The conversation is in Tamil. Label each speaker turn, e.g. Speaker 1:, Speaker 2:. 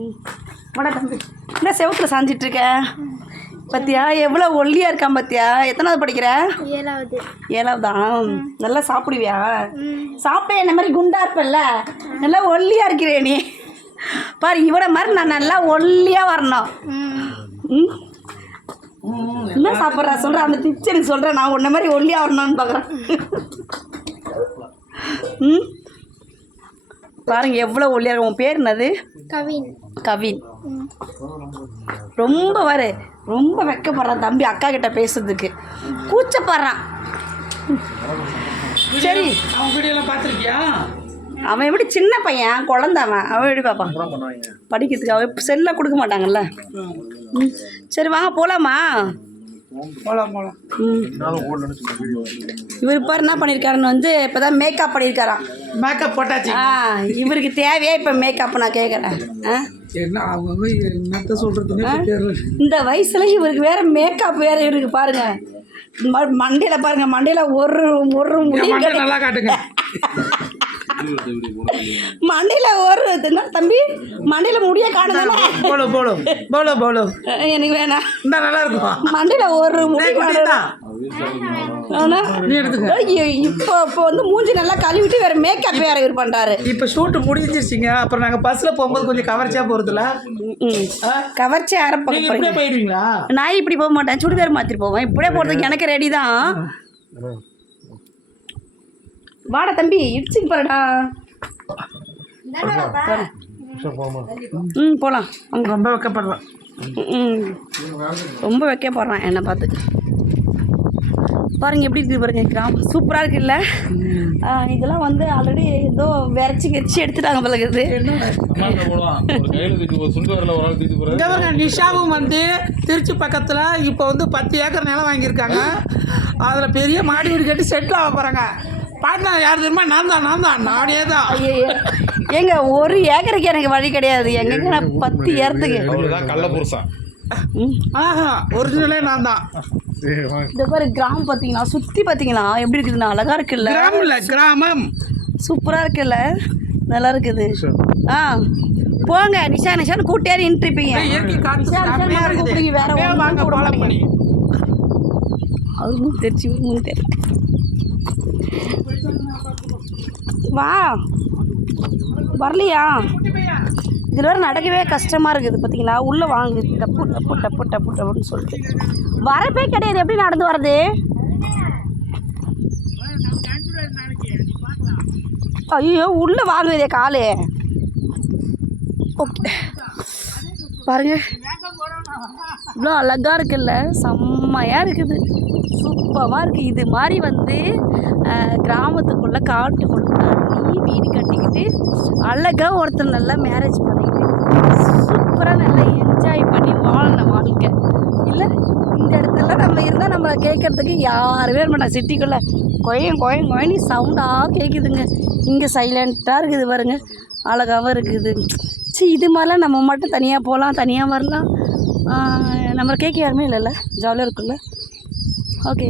Speaker 1: ம் வாடா தம்பி என்ன செவத்தில் சாஞ்சிட்டு இருக்க பத்தியா? எவ்வளோ ஒல்லியாக இருக்கான் பத்தியா? எத்தனாவது படிக்கிற?
Speaker 2: ஏழாவது.
Speaker 1: ஏழாவதா? நல்லா சாப்பிடுவியா? சாப்பிட்டே என்ன மாதிரி குண்டா இருப்பல்ல? நல்லா ஒல்லியாக இருக்கிறே நீ. பாரு இவனை மாதிரி நான் நல்லா ஒல்லியாக வரணும். ம். என்ன சாப்பிட்றா சொல்கிறேன் அந்த டிப்ஸ் எனக்கு சொல்கிறேன் நான் உன்ன மாதிரி ஒல்லியாக வரணும்னு பார்க்குறேன் ம். பாருங்க எவ்வளோ ஒல்லியாக இருக்கு. உன் பேர் என்னது?
Speaker 2: கவின்.
Speaker 1: கவின். ரொம்ப வரு. ரொம்ப வெக்கப்படுறான் தம்பி அக்கா கிட்ட பேசுறதுக்கு. கூச்சப்படுறான். சரி.
Speaker 3: அவன் வீடியோலாம் பார்த்துருக்கியா?
Speaker 1: அவன் எப்படி சின்ன பையன்? குழந்தை அவன். அவன் எப்படி பார்ப்பான்? படிக்கிறதுக்கு அவன் செல்லை கொடுக்க மாட்டாங்கல்ல? சரி வாங்க போகலாமா இவர் பாரு என்ன பண்ணியிருக்காருன்னு வந்து இப்போ தான் மேக்கப் பண்ணியிருக்காராம்
Speaker 3: மேக்கப் போட்டாச்சு.
Speaker 1: ஆ இவருக்கு தேவையா இப்போ மேக்கப் நான் கேட்குறேன் ஆ? இந்த வயசுல இவருக்கு வேற மேக்கப் வேற இவருக்கு பாருங்க. ம- மண்டையில பாருங்க மண்டையில ஒரு ஒரு.
Speaker 3: நல்லா காட்டுங்க.
Speaker 1: மண்டையில ஒரு தம்பி? மண்டையில முடிய காணுதானே?
Speaker 3: போலோ போலோ போலோ போலோ
Speaker 1: எனக்கு வேணாம்
Speaker 3: இந்த நல்லா இருக்கும்
Speaker 1: மண்டையில ஒரு முடி
Speaker 3: டேய், குட்டி
Speaker 1: காணுதா?
Speaker 3: தான்.
Speaker 1: ஆனா,
Speaker 3: நீ எடுத்துக்க.
Speaker 1: ஐயோ, இப்போ இப்போ வந்து மூஞ்சி நல்லா கழுவிட்டு வேற மேக்கப் வேற இவர் பண்றாரு.
Speaker 3: இப்போ ஷூட்டு முடிஞ்சிருச்சிங்க. அப்புறம் நாங்கள் பஸ்ஸில் போகும்போது கொஞ்சம் கவர்ச்சியாக போகிறதுல
Speaker 1: ம். கவர்ச்சி ஆரம்ப
Speaker 3: நீங்கள் இப்படியே போயிடுவீங்களா?
Speaker 1: நான் இப்படி போக மாட்டேன். சுடிதார் மாத்திட்டு போவேன். இப்படியே போறதுக்கு எனக்கு ரெடி தான். வாடா தம்பி இடிச்சுக்கு போறடா ம் போகலாம்
Speaker 3: ரொம்ப வைக்கப்படுறேன்
Speaker 1: ம் ரொம்ப வைக்க போடுறான் என்னை பார்த்து. பாருங்க எப்படி இருக்குது பாருங்க கிராமம் சூப்பராக இருக்குல்ல? இதெல்லாம் வந்து ஆல்ரெடி ஏதோ விரைச்சி கரிச்சி எடுத்துட்டாங்க போல இருக்குது.
Speaker 3: இங்க பாருங்க நிஷாவும் வந்து திருச்சி பக்கத்தில் இப்போ வந்து பத்து ஏக்கர் நிலம் வாங்கியிருக்காங்க. அதில் பெரிய மாடி வீடு கட்டி செட்டில் ஆக போகிறாங்க பாட்னா யார் தெரியுமா? நான் தான் நான் தான். நானே தான்.
Speaker 1: ஏங்க ஒரு ஏக்கருக்கு எனக்கு வழி கிடையாது. எங்கங்க நான் பத்து ஏறத்துக்கு
Speaker 4: கள்ளபுருஷா
Speaker 1: ம்.
Speaker 3: ஆஹா ஒரிஜினலே நான் தான்.
Speaker 1: இந்த பாரு கிராமம் பார்த்தீங்களா சுற்றி பார்த்தீங்களா எப்படி இருக்குதுண்ணா? அழகா இருக்குல்ல?
Speaker 3: கிராமம் இல்லை கிராமம்.
Speaker 1: சூப்பராக இருக்குல்ல? நல்லா இருக்குது. ஆ போங்க நிஷா நிஷான்னு கூட்டியாரு
Speaker 3: இருக்குது.
Speaker 1: கூப்பிடுங்க, வேற
Speaker 3: வாங்க
Speaker 1: கூப்பிட
Speaker 3: follow
Speaker 1: மாட்டீங்க.
Speaker 3: பண்ணி.
Speaker 1: அவர் மூணு தெரிச்சு இவர் மூணு தெரி வா. வரலையா? இதில் வேறு நடக்கவே கஷ்டமாக இருக்குது பார்த்தீங்களா உள்ளே வாங்கு. டப்பு டப்பு டப்பு டப்பு டப்புன்னு சொல்லிட்டு. வரப்பே கிடையாது. எப்படி நடந்து வர்றது? ஐயோ உள்ளே வாங்குதே காலு. ஓகே. பாருங்க. இவ்வளோ அழகாக இருக்குல்ல. செம்மையாக இருக்குது. சூப்பராக இருக்குது இது மாதிரி வந்து கிராமத்துக்குள்ளே காட்டுக்குள்ளே தண்ணி வீடு கட்டிக்கிட்டு அழகாக ஒருத்தர் நல்லா மேரேஜ் பண்ணிக்கிட்டு சூப்பராக நல்லா என்ஜாய் பண்ணி வாழணும் வாழ்க்கை. இல்லை இந்த இடத்துல நம்ம இருந்தால் நம்மளை கேட்குறதுக்கு யாருமே இருக்க சிட்டிக்குள்ளே கொயம் கொயம் கொயனி சவுண்டாக கேட்குதுங்க இங்கே சைலண்ட்டாக இருக்குது பாருங்க. அழகாகவும் இருக்குது. சி இது மாதிரிலாம் நம்ம மட்டும் தனியாக போகலாம் தனியாக வரலாம். நம்ம நம்மளை கேட்க யாருமே இல்லைல்ல? ஜாலியாக இருக்குல்ல ஓகே